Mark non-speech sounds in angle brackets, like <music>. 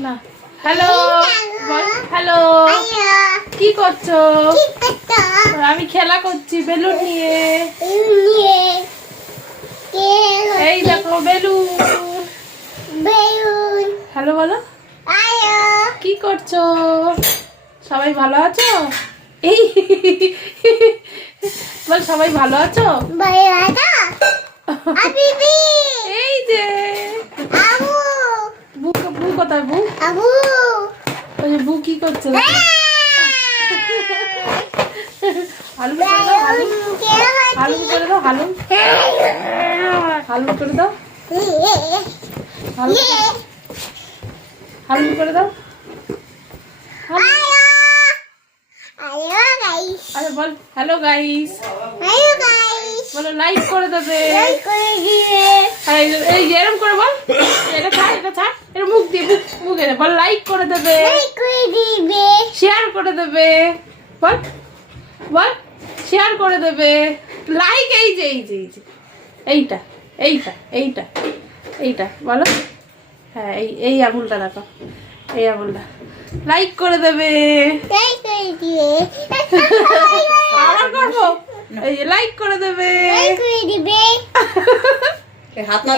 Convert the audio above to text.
না। Hello hello কি করছ? আমি খেলা করছি বেলুন নিয়ে। এই দেখো বেলুন। হ্যালো বলো। কি করছ? সবাই ভালো আছো? এই। বল সবাই ভালো আছো? এই <laughs> যে বু বু কোথায় বু ওই বু কি করছে? হালুম করে দাও হালুম করে দাও হালুম হালুম করে দাও। হালুম হালুম করে দাও। আরে বল হ্যালো গাইস বলো লাইক করে দেবে। এই যে- এই যে এরম করে বল। এটা ছাড় এটা ছাড় এটা মুখ দিয়ে মুখ মুখে বল লাইক করে দেবে। শেয়ার করে দেবে। বল বল শেয়ার করে দেবে। লাইক এই যে এই যে এই যে। এইটা এইটা এইটা এইটা বলো। হ্যাঁ এই এই আঙুলটা রাখো এই আঙুলটা। লাইক করে দেবে। আবার করব? এই যে লাইক করে দেবে। <laughs> হাত না